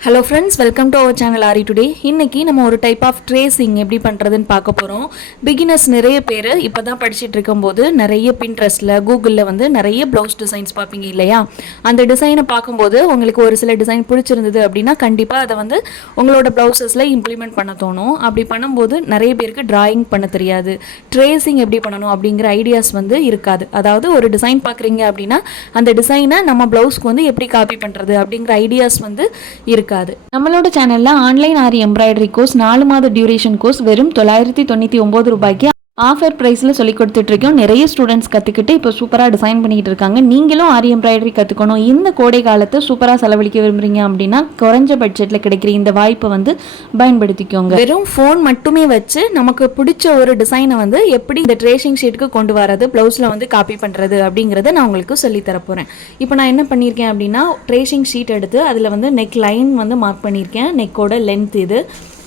Hello friends welcome to our channel Aari today இன்னைக்கு நம்ம ஒரு டைப் ஆஃப் ட்ரேசிங் எப்படி பண்ணுறதுன்னு பார்க்க போகிறோம் பிகினர்ஸ் நிறைய பேர் இப்போ தான் படிச்சுட்டு இருக்கும்போது நிறைய பின்ட்ரெஸ்ட்டில் கூகுளில் வந்து நிறைய ப்ளவுஸ் டிசைன்ஸ் பார்ப்பீங்க இல்லையா? அந்த டிசைனை பார்க்கும்போது உங்களுக்கு ஒரு சில டிசைன் பிடிச்சிருந்தது அப்படின்னா கண்டிப்பாக அதை வந்து உங்களோட ப்ளவுசஸில் இம்ப்ளிமெண்ட் பண்ண தோணும். அப்படி பண்ணும்போது நிறைய பேருக்கு டிராயிங் பண்ண தெரியாது. ட்ரேசிங் எப்படி பண்ணணும் அப்படிங்கிற ஐடியாஸ் வந்து இருக்காது. அதாவது ஒரு டிசைன் பார்க்குறீங்க அப்படின்னா அந்த டிசைனை நம்ம ப்ளவுஸ்க்கு வந்து எப்படி காப்பி பண்ணுறது அப்படிங்கிற ஐடியாஸ் வந்து இருக்குது நம்மளோட சேனல்ல ஆன்லைன் ஆரி எம்ப்ராய்டரி கோர்ஸ் நாலு மாத டியூரேஷன் கோர்ஸ் வெறும் தொள்ளாயிரத்தி தொண்ணூற்றி ஒம்பது ரூபாய்க்கு ஆஃபர் ப்ரைஸில் சொல்லி கொடுத்துட்ருக்கோம் நிறைய ஸ்டூடெண்ட்ஸ் கற்றுக்கிட்டு இப்போ சூப்பராக டிசைன் பண்ணிகிட்டு இருக்காங்க. நீங்களும் ஆரி எம்ப்ராய்டரி கற்றுக்கணும் இந்த கோடை காலத்தை சூப்பராக செலவழிக்க விரும்புகிறீங்க அப்படின்னா குறைஞ்ச பட்ஜெட்டில் கிடைக்கிற இந்த வாய்ப்பை வந்து பயன்படுத்திக்கோங்க. வெறும் ஃபோன் மட்டுமே வச்சு நமக்கு பிடிச்ச ஒரு டிசைனை வந்து எப்படி இந்த ட்ரேஷிங் ஷீட்டுக்கு கொண்டு வரது ப்ளவுஸில் வந்து காப்பி பண்ணுறது அப்படிங்கிறத நான் உங்களுக்கு சொல்லித்தரப்போகிறேன் போகிறேன் இப்போ நான் என்ன பண்ணியிருக்கேன் அப்படின்னா ட்ரேஷிங் ஷீட் எடுத்து அதில் வந்து நெக் லைன் வந்து மார்க் பண்ணியிருக்கேன். நெக்கோட லென்த் இது.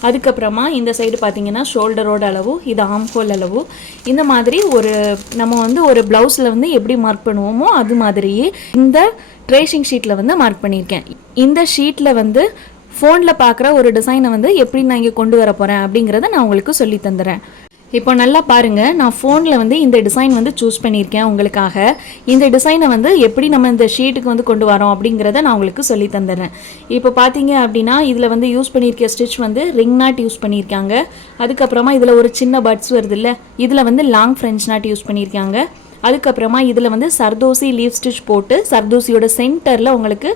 அதுக்கப்புறமா இந்த சைடு பார்த்தீங்கன்னா ஷோல்டரோட அளவு இது ஆம்ஹோல் அளவு. இந்த மாதிரி ஒரு நம்ம வந்து ஒரு ப்ளவுஸில் வந்து எப்படி மார்க் பண்ணுவோமோ அது மாதிரியே இந்த ட்ரேசிங் ஷீட்டில் வந்து மார்க் பண்ணியிருக்கேன். இந்த ஷீட்டில் வந்து ஃபோனில் பார்க்குற ஒரு டிசைனை வந்து எப்படி நான் இங்கே கொண்டு வர போகிறேன் அப்படிங்கிறத நான் உங்களுக்கு சொல்லி தந்துடுறேன் இப்போ நல்லா பாருங்கள் நான் ஃபோனில் வந்து இந்த டிசைன் வந்து சூஸ் பண்ணியிருக்கேன் உங்களுக்காக. இந்த டிசைனை வந்து எப்படி நம்ம இந்த ஷீட்டுக்கு வந்து கொண்டு வரோம் அப்படிங்கிறத நான் உங்களுக்கு சொல்லி தந்துடுறேன். இப்போ பார்த்தீங்க அப்படின்னா இதில் வந்து யூஸ் பண்ணியிருக்க ஸ்டிச் வந்து ரிங் நாட் யூஸ் பண்ணியிருக்காங்க. அதுக்கப்புறமா இதில் ஒரு சின்ன பட்ஸ் வருது இல்லை இதில் வந்து லாங் ஃப்ரெஞ்ச் நாட் யூஸ் பண்ணியிருக்காங்க. அதுக்கப்புறமா இதில் வந்து சர்தோசி லீவ் ஸ்டிச் போட்டு சர்தோசியோட சென்டரில் உங்களுக்கு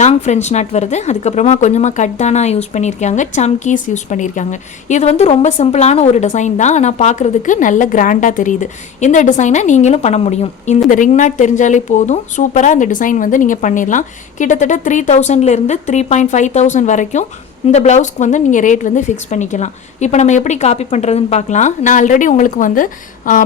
லாங் ஃப்ரெஞ்ச் நாட் வருது. அதுக்கப்புறமா கொஞ்சமாக கட்டானா யூஸ் பண்ணியிருக்காங்க சம்கீஸ் யூஸ் பண்ணியிருக்காங்க இது வந்து ரொம்ப சிம்பிளான ஒரு டிசைன் தான். ஆனால் பார்க்குறதுக்கு நல்ல கிராண்டாக தெரியுது. இந்த டிசைனை நீங்களும் பண்ண முடியும். இந்த ரிங் நாட் தெரிஞ்சாலே போதும். சூப்பராக இந்த டிசைன் வந்து நீங்கள் பண்ணிடலாம் கிட்டத்தட்ட த்ரீ தௌசண்ட்லேருந்து த்ரீ பாயிண்ட் ஃபைவ் தௌசண்ட் வரைக்கும் இந்த ப்ளவுஸ்க்கு வந்து நீங்கள் ரேட் வந்து ஃபிக்ஸ் பண்ணிக்கலாம். இப்போ நம்ம எப்படி காப்பி பண்ணுறதுன்னு பார்க்கலாம். நான் ஆல்ரெடி உங்களுக்கு வந்து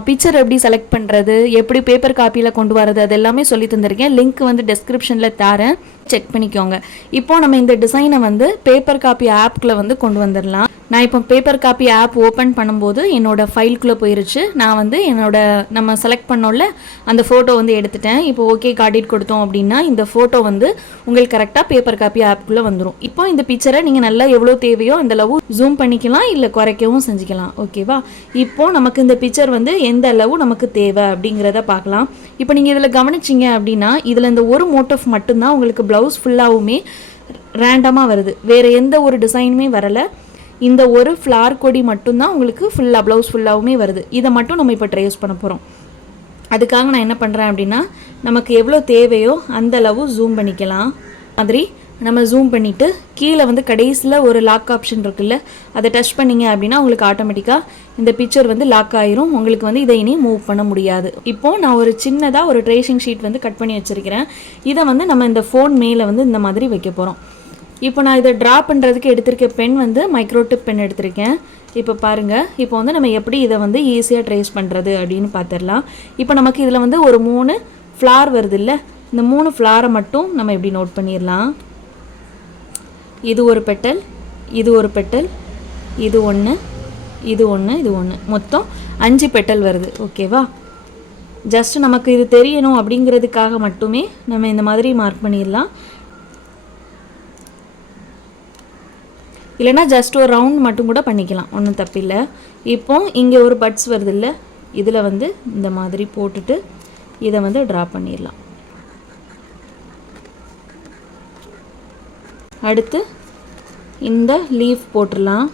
பிக்சர் எப்படி செலக்ட் பண்ணுறது எப்படி பேப்பர் காப்பியில் கொண்டு வரது அது எல்லாமே சொல்லி தந்திருக்கேன். லிங்க் வந்து டெஸ்கிரிப்ஷனில் தரேன். செக் பண்ணிக்கோங்க. இப்போ நம்ம இந்த டிசைனை வந்து பேப்பர் காப்பி ஆப்குள்ளே வந்து கொண்டு வந்துடலாம் நான் இப்போ பேப்பர் காப்பி ஆப் ஓப்பன் பண்ணும்போது என்னோடய ஃபைல்குள்ளே போயிருச்சு. நான் வந்து என்னோட நம்ம செலக்ட் பண்ணோம்ல அந்த ஃபோட்டோ வந்து எடுத்துட்டேன். இப்போ ஓகே காட்டிட்டு கொடுத்தோம் அப்படின்னா இந்த ஃபோட்டோ வந்து உங்களுக்கு கரெக்டாக பேப்பர் காப்பி ஆப்குள்ளே வந்துடும் இப்போ இந்த பிக்சரை நீங்கள் நல்லா எவ்வளோ தேவையோ அந்த அளவு ஜூம் பண்ணிக்கலாம் இல்லை குறைக்கவும் செஞ்சுக்கலாம். ஓகேவா இப்போ நமக்கு இந்த பிக்சர் வந்து எந்த அளவு நமக்கு தேவை அப்படிங்கிறத பார்க்கலாம். இப்போ நீங்கள் இதில் கவனிச்சிங்க அப்படின்னா இதில் இந்த ஒரு மோட்டோஃப் மட்டும்தான் உங்களுக்கு ப்ளவுஸ் ஃபுல்லாகவுமே ரேண்டமாக வருது. வேறு எந்த ஒரு டிசைனுமே வரலை. இந்த ஒரு ஃப்ளார் கொடி மட்டும்தான் உங்களுக்கு ஃபுல்லாக ப்ளவுஸ் ஃபுல்லாகவுமே வருது. இதை மட்டும் நம்ம இப்போ ட்ரேஸ் பண்ண போகிறோம் அதுக்காக நான் என்ன பண்ணுறேன் அப்படின்னா நமக்கு எவ்வளோ தேவையோ அந்த அளவு ஜூம் பண்ணிக்கலாம். மாதிரி நம்ம ஜூம் பண்ணிவிட்டு கீழே வந்து கடைசியில் ஒரு லாக் ஆப்ஷன் இருக்குல்ல அதை டச் பண்ணிங்க அப்படின்னா உங்களுக்கு ஆட்டோமேட்டிக்காக இந்த பிக்சர் வந்து லாக் ஆயிரும். உங்களுக்கு வந்து இதை இனி மூவ் பண்ண முடியாது. இப்போது நான் ஒரு சின்னதாக ஒரு ட்ரேசிங் ஷீட் வந்து கட் பண்ணி வச்சுருக்கிறேன். இதை வந்து நம்ம இந்த ஃபோன் மேலே வந்து இந்த மாதிரி வைக்க போகிறோம் இப்போ நான் இதை ட்ரா பண்ணுறதுக்கு எடுத்திருக்க பென் வந்து மைக்ரோடிப் பென் எடுத்திருக்கேன். இப்போ பாருங்கள் இப்போ வந்து நம்ம எப்படி இதை வந்து ஈஸியாக ட்ரேஸ் பண்ணுறது அப்படின்னு பார்த்துடலாம் இப்போ நமக்கு இதில் வந்து ஒரு மூணு ஃப்ளார் வருது இல்லை இந்த மூணு ஃப்ளாரை மட்டும் நம்ம எப்படி நோட் பண்ணிடலாம் இது ஒரு பெட்டல் இது ஒரு பெட்டல் இது ஒன்று இது ஒன்று இது ஒன்று மொத்தம் அஞ்சு பெட்டல் வருது ஓகேவா ஜஸ்ட் நமக்கு இது தெரியணும் அப்படிங்கிறதுக்காக மட்டுமே நம்ம இந்த மாதிரி மார்க் பண்ணிடலாம் இல்லைனா ஜஸ்ட் ஒரு ரவுண்ட் மட்டும் கூட பண்ணிக்கலாம். ஒன்றும் தப்பில்லை. இப்போ இங்கே ஒரு பட்ஸ் வருது இல்லை இதில் வந்து இந்த மாதிரி போட்டுட்டு இதை வந்து ட்ரா பண்ணிடலாம். அடுத்து இந்த லீஃப் போட்டுடலாம்.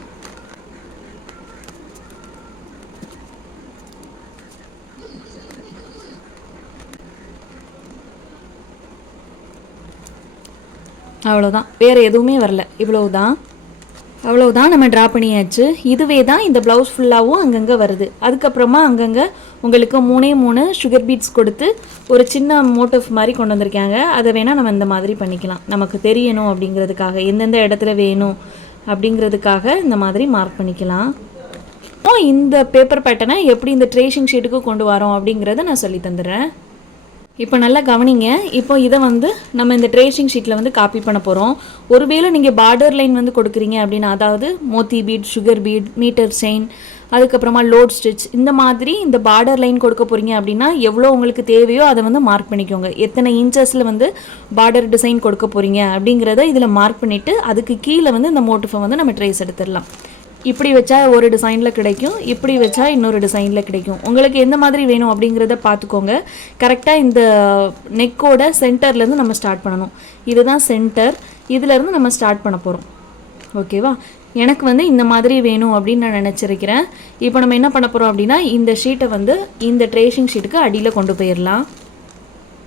அவ்வளோதான் வேறு எதுவுமே வரல. இவ்வளவுதான். அவ்வளவுதான் நம்ம ட்ரா பண்ணியாச்சு. இதுவே தான் இந்த ப்ளவுஸ் ஃபுல்லாகவும் அங்கங்கே வருது. அதுக்கப்புறமா அங்கங்கே உங்களுக்கு மூணே மூணு சுகர் பீட்ஸ் கொடுத்து ஒரு சின்ன மோட்டிவ் மாதிரி கொண்டு வந்திருக்காங்க. அதை வேணால் நம்ம இந்த மாதிரி பண்ணிக்கலாம். நமக்கு தெரியணும் அப்படிங்கிறதுக்காக எந்தெந்த இடத்துல வேணும் அப்படிங்கிறதுக்காக இந்த மாதிரி மார்க் பண்ணிக்கலாம். இந்த பேப்பர் பேட்டனை எப்படி இந்த ட்ரேஷிங் ஷீட்டுக்கு கொண்டு வரோம் அப்படிங்கிறத நான் சொல்லி தந்துடுறேன். இப்போ நல்லா கவனிங்க. இப்போ இதை வந்து நம்ம இந்த ட்ரேசிங் ஷீட்டில் வந்து காப்பி பண்ண போகிறோம் ஒருவேளை நீங்கள் பார்டர் லைன் வந்து கொடுக்குறீங்க அப்படின்னா அதாவது moti bead sugar bead metre chain அதுக்கப்புறமா லோட் ஸ்டிச் இந்த மாதிரி இந்த பார்டர் லைன் கொடுக்க போகிறீங்க அப்படின்னா எவ்வளோ உங்களுக்கு தேவையோ அதை வந்து மார்க் பண்ணிக்கோங்க. எத்தனை இன்ச்சஸில் வந்து பார்டர் டிசைன் கொடுக்க போகிறீங்க அப்படிங்கிறத இதில் மார்க் பண்ணிவிட்டு அதுக்கு கீழே வந்து இந்த மோட்டிஃபை வந்து நம்ம ட்ரேஸ் எடுத்துடலாம். இப்படி வச்சா ஒரு டிசைனில் கிடைக்கும் இப்படி வச்சா இன்னொரு டிசைனில் கிடைக்கும். உங்களுக்கு எந்த மாதிரி வேணும் அப்படிங்கிறத பார்த்துக்கோங்க. கரெக்டாக இந்த நெக்கோட சென்டர்லேருந்து நம்ம ஸ்டார்ட் பண்ணணும். இதுதான் சென்டர் இதுலேருந்து நம்ம ஸ்டார்ட் பண்ண போகிறோம் ஓகேவா எனக்கு வந்து இந்த மாதிரி வேணும் அப்படின்னு நான் நினச்சிருக்கிறேன். இப்போ நம்ம என்ன பண்ண போகிறோம் அப்படின்னா இந்த ஷீட்டை வந்து இந்த ட்ரேஷிங் ஷீட்டுக்கு அடியில் கொண்டு போயிடலாம்.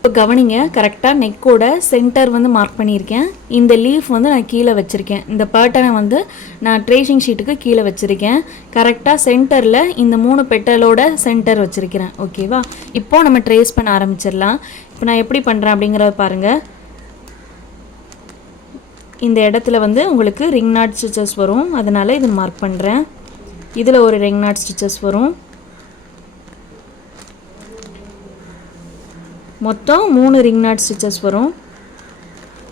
இப்போ கவனிங்க கரெக்டாக நெக்கோட சென்டர் வந்து மார்க் பண்ணியிருக்கேன். இந்த லீஃப் வந்து நான் கீழே வச்சுருக்கேன். இந்த பேட்டனை வந்து நான் ட்ரேஷிங் ஷீட்டுக்கு கீழே வச்சுருக்கேன். கரெக்டாக சென்டரில் இந்த மூணு பெட்டலோட சென்டர் வச்சுருக்கிறேன். ஓகேவா இப்போது நம்ம ட்ரேஸ் பண்ண ஆரம்பிச்சிடலாம். இப்போ நான் எப்படி பண்ணுறேன் அப்படிங்கிறத பாருங்கள் இந்த இடத்துல வந்து உங்களுக்கு ரிங் நாட் ஸ்டிச்சஸ் வரும். அதனால் இது மார்க் பண்ணுறேன் இதில் ஒரு ரிங் நாட் ஸ்டிச்சஸ் வரும். மொத்தம் மூணு ரிங் நாட் ஸ்டிச்சஸ் வரும்.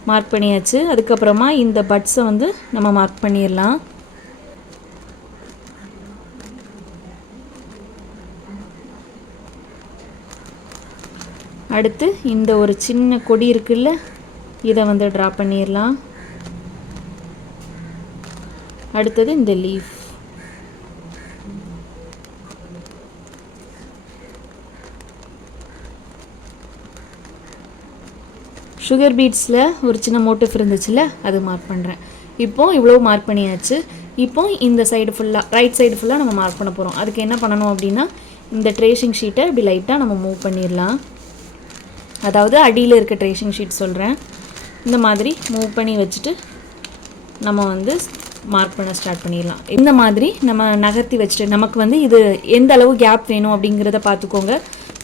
மார்க் பண்ணியாச்சு. அதுக்கப்புறமா இந்த பட்ஸை வந்து நம்ம மார்க் பண்ணிடலாம் அடுத்து இந்த ஒரு சின்ன கொடி இருக்குல்ல இதை வந்து ட்ரா பண்ணிடலாம் அடுத்தது இந்த லீஃப் சுகர் பீட்ஸில் ஒரு சின்ன மோட்டிஃப் இருந்துச்சுல்ல அது மார்க் பண்ணுறேன் இப்போது இவ்வளோ மார்க் பண்ணியாச்சு. இப்போது இந்த சைடு ஃபுல்லாக ரைட் சைடு ஃபுல்லாக நம்ம மார்க் பண்ண போகிறோம் அதுக்கு என்ன பண்ணணும் அப்படின்னா இந்த ட்ரேஷிங் ஷீட்டை இப்படி லைட்டாக நம்ம மூவ் பண்ணிடலாம். அதாவது அடியில் இருக்க ட்ரேஷிங் ஷீட் சொல்கிறேன் இந்த மாதிரி மூவ் பண்ணி வச்சுட்டு நம்ம வந்து மார்க் பண்ண ஸ்டார்ட் பண்ணிடலாம். இந்த மாதிரி நம்ம நகர்த்தி வச்சுட்டு நமக்கு வந்து இது எந்த அளவு கேப் வேணும் அப்படிங்கிறத பார்த்துக்கோங்க.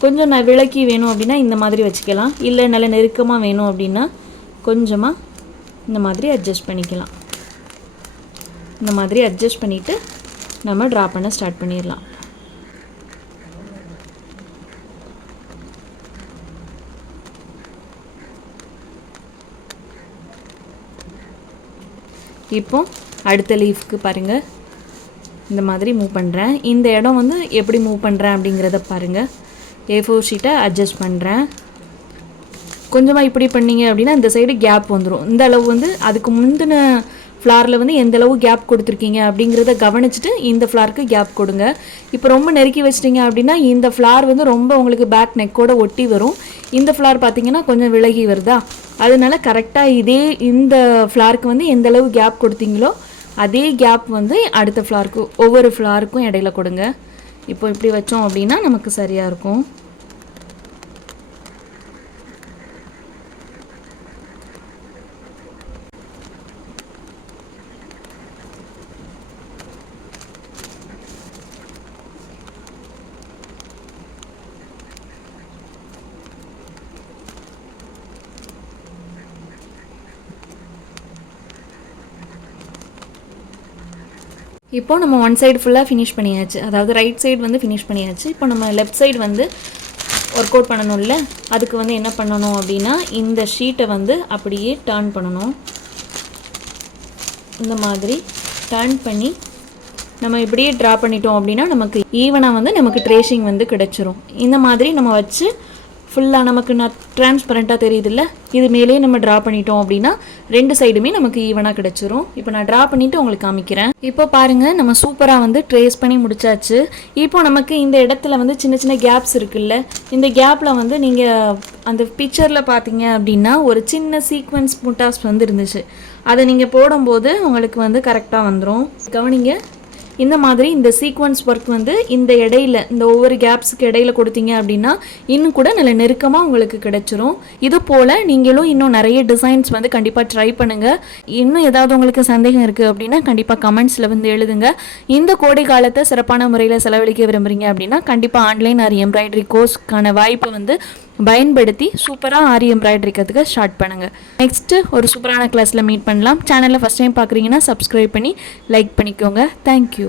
கொஞ்சம் நான் விளக்கி வேணும் அப்படின்னா இந்த மாதிரி வச்சுக்கலாம். இல்லை நல்ல நெருக்கமாக வேணும் அப்படின்னா கொஞ்சமாக இந்த மாதிரி அட்ஜஸ்ட் பண்ணிக்கலாம். இந்த மாதிரி அட்ஜஸ்ட் பண்ணிவிட்டு நம்ம ட்ரா பண்ண ஸ்டார்ட் பண்ணிடலாம். இப்போ அடுத்த லீஃப்க்கு பாருங்கள் இந்த மாதிரி மூவ் பண்ணுறேன் இந்த இடம் வந்து எப்படி மூவ் பண்ணுறேன் அப்படிங்கிறத பாருங்கள் ஏ ஃபோர் ஷீட்டை அட்ஜஸ்ட் பண்ணுறேன் கொஞ்சமாக இப்படி பண்ணீங்க அப்படின்னா இந்த சைடு கேப் வந்துடும் இந்த அளவு வந்து அதுக்கு முந்தின ஃப்ளாரில் வந்து எந்த அளவு கேப் கொடுத்துருக்கீங்க அப்படிங்கிறத கவனிச்சுட்டு இந்த ஃப்ளாருக்கு கேப் கொடுங்க. இப்போ ரொம்ப நெருக்கி வச்சிட்டிங்க அப்படின்னா இந்த ஃப்ளார் வந்து ரொம்ப உங்களுக்கு பேக் நெக்கோட ஒட்டி வரும். இந்த ஃப்ளார் பார்த்தீங்கன்னா கொஞ்சம் விலகி வருதா? அதனால கரெக்டாக இதே இந்த ஃப்ளாருக்கு வந்து எந்த அளவு கேப் கொடுத்தீங்களோ அதே கேப் வந்து அடுத்த ஃப்ளாருக்கு ஒவ்வொரு ஃப்ளாருக்கும் இடையில கொடுங்க. இப்போ இப்படி வச்சோம் அப்படின்னா நமக்கு சரியாக இருக்கும். இப்போ நம்ம ஒன் சைடு ஃபுல்லாக ஃபினிஷ் பண்ணியாச்சு. அதாவது ரைட் சைடு வந்து ஃபினிஷ் பண்ணியாச்சு. இப்போ நம்ம லெஃப்ட் சைடு வந்து ஒர்க் அவுட் பண்ணணும்ல? அதுக்கு வந்து என்ன பண்ணணும் அப்படின்னா இந்த ஷீட்டை வந்து அப்படியே டேர்ன் பண்ணணும். இந்த மாதிரி டேர்ன் பண்ணி நம்ம இப்படியே ட்ரா பண்ணிட்டோம் அப்படின்னா நமக்கு ஈவனாக வந்து நமக்கு ட்ரேஷிங் வந்து கிடச்சிரும். இந்த மாதிரி நம்ம வச்சு ஃபுல்லாக நமக்கு நான் டிரான்ஸ்பரண்ட்டாக தெரியுதுல்ல? இது மேலேயே நம்ம ட்ரா பண்ணிட்டோம் அப்படின்னா ரெண்டு சைடுமே நமக்கு ஈவனாக கிடச்சிரும். இப்போ நான் ட்ரா பண்ணிவிட்டு உங்களுக்கு காமிக்கிறேன். இப்போ பாருங்கள் நம்ம சூப்பராக வந்து ட்ரேஸ் பண்ணி முடிச்சாச்சு. இப்போ நமக்கு இந்த இடத்துல வந்து சின்ன சின்ன கேப்ஸ் இருக்குல்ல? இந்த கேப்பில் வந்து நீங்கள் அந்த பிக்சரில் பார்த்தீங்க அப்படின்னா ஒரு சின்ன சீக்வன்ஸ் முட்டாஸ் வந்து இருந்துச்சு. அதை நீங்கள் போடும்போது உங்களுக்கு வந்து கரெக்டாக வந்துடும் கவனிங்க இந்த மாதிரி இந்த சீக்வன்ஸ் ஒர்க் வந்து இந்த இடையில இந்த ஒவ்வொரு கேப்ஸுக்கு இடையில கொடுத்தீங்க அப்படின்னா இன்னும் கூட நல்ல நெருக்கமாக உங்களுக்கு கிடைச்சிரும். இது போல் நீங்களும் இன்னும் நிறைய டிசைன்ஸ் வந்து கண்டிப்பாக ட்ரை பண்ணுங்கள் இன்னும் ஏதாவது உங்களுக்கு சந்தேகம் இருக்குது அப்படின்னா கண்டிப்பாக கமெண்ட்ஸில் வந்து எழுதுங்க. இந்த கோடை காலத்தை சிறப்பான முறையில் செலவழிக்க விரும்புகிறீங்க அப்படின்னா கண்டிப்பாக ஆன்லைன் ஆரி எம்ப்ராய்டரி கோர்ஸ்க்கான வாய்ப்பை வந்து பயன்படுத்தி சூப்பராக ஆரி எம்ப்ராய்டரி கற்றுக்க ஸ்டார்ட் பண்ணுங்கள் நெக்ஸ்ட்டு ஒரு சூப்பரான கிளாஸில் மீட் பண்ணலாம். சேனலில் ஃபஸ்ட் டைம் பார்க்குறீங்கன்னா சப்ஸ்கிரைப் பண்ணி லைக் பண்ணிக்கோங்க. Thank you